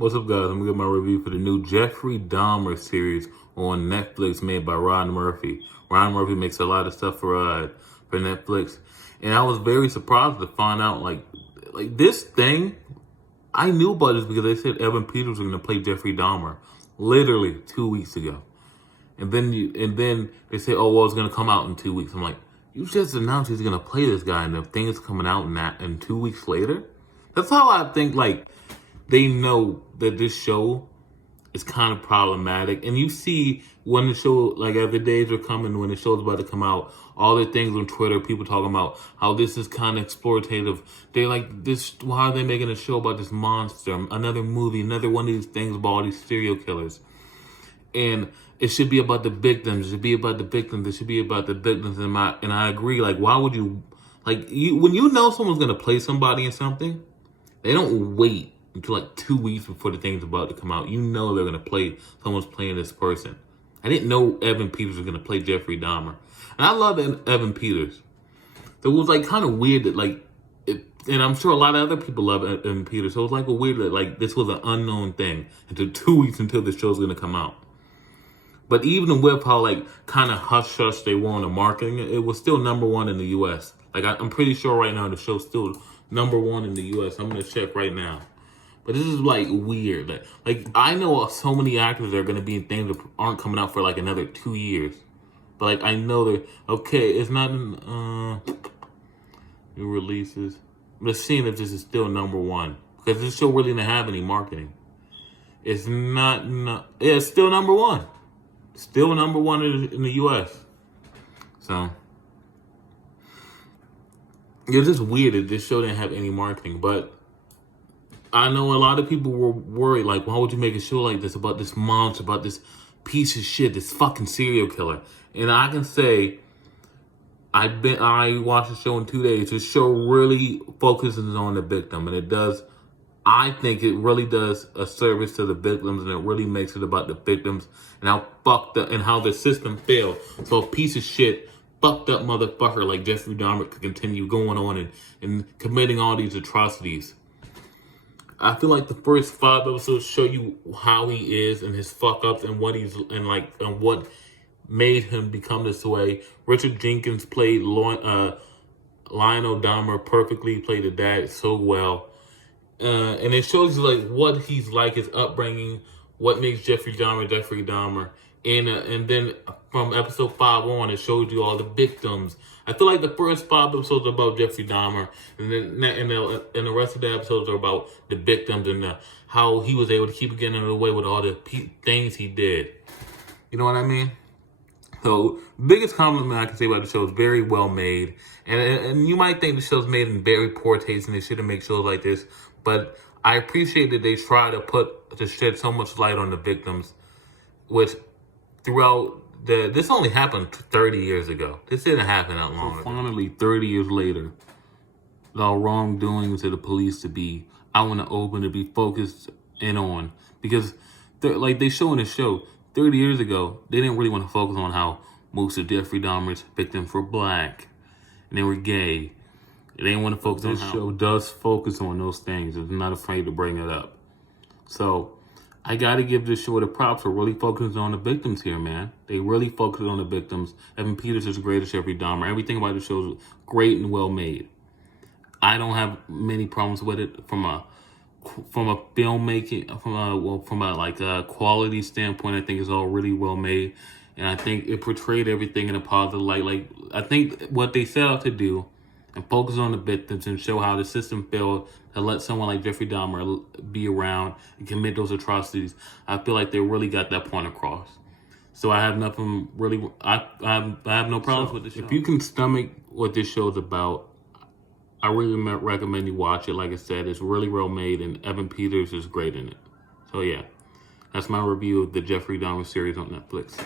What's up, guys? I'm gonna give my review for the new Jeffrey Dahmer series on Netflix made by Ryan Murphy. Ryan Murphy makes a lot of stuff for Netflix, and I was very surprised to find out like this thing. I knew about this because they said Evan Peters was gonna play Jeffrey Dahmer literally 2 weeks ago, and then they say, oh well, it's gonna come out in 2 weeks. I'm like, you just announced he's gonna play this guy, and the thing is coming out in 2 weeks later. That's how I think they know that this show is kind of problematic. And you see when the show, like as the days are coming, when the show's about to come out, all the things on Twitter, people talking about how this is kind of exploitative. They like this, why are they making a show about this monster? Another movie, another one of these things about all these serial killers. And it should be about the victims. It should be about the victims. It should be about the victims. And I agree. Like, why would you, when you know someone's going to play somebody in something, they don't wait until like 2 weeks before the thing's about to come out. You know they're going to play, someone's playing this person. I didn't know Evan Peters was going to play Jeffrey Dahmer. And I love Evan Peters. So it was like kind of weird that and I'm sure a lot of other people love Evan Peters. So it was like a weird that this was an unknown thing until 2 weeks until the show's going to come out. But even with how kind of hush-hush they were on the marketing, it was still #1 in the U.S. I'm pretty sure right now the show's still #1 in the U.S. I'm going to check right now. But this is weird. I know so many actors that are going to be in things that aren't coming out for another 2 years. But I know they're, okay, it's not in new releases. I'm just seeing if this is still #1. Because this show really didn't have any marketing. It's not yeah, it's still #1. Still #1 in the U.S. So it's just weird that this show didn't have any marketing. But I know a lot of people were worried, why would you make a show like this about this monster, about this piece of shit, this fucking serial killer? And I can say, I watched the show in 2 days. This show really focuses on the victim, and it does. I think it really does a service to the victims, and it really makes it about the victims and how fucked up and how the system failed. So a piece of shit, fucked up motherfucker like Jeffrey Dahmer could continue going on and committing all these atrocities. I feel like the first 5 episodes show you how he is and his fuck ups and what he's and what made him become this way. Richard Jenkins played Lionel Dahmer perfectly. He played the dad so well. And it shows you what he's like, his upbringing, what makes Jeffrey Dahmer. And then from episode 5 on, it shows you all the victims. I feel like the first 5 episodes are about Jeffrey Dahmer, and then and the rest of the episodes are about the victims and how he was able to keep getting away with all the things he did. You know what I mean? So, biggest compliment I can say about the show is very well made. And you might think the show's made in very poor taste and they shouldn't make shows like this. But I appreciate that they try to shed so much light on the victims, which throughout this only happened 30 years ago. This didn't happen that long ago. Finally, 30 years later, the wrongdoings of the police I want to open to be focused in on. Because they show in the show, 30 years ago, they didn't really want to focus on how most of Jeffrey Dahmer's victims were black and they were gay. They didn't want to focus on how this show does focus on those things. It's not afraid to bring it up. So I got to give this show the props for really focusing on the victims here, man. They really focused on the victims. Evan Peters is great as Jeffrey Dahmer. Everything about the show is great and well made. I don't have many problems with it from a filmmaking, from a quality standpoint. I think it's all really well made, and I think it portrayed everything in a positive light. I think what they set out to do and focus on the victims and show how the system failed to let someone like Jeffrey Dahmer be around and commit those atrocities. I feel like they really got that point across. So I have nothing really. I have no problems with the show. If you can stomach what this show is about, I really recommend you watch it. Like I said, it's really well made, and Evan Peters is great in it. So yeah, that's my review of the Jeffrey Dahmer series on Netflix.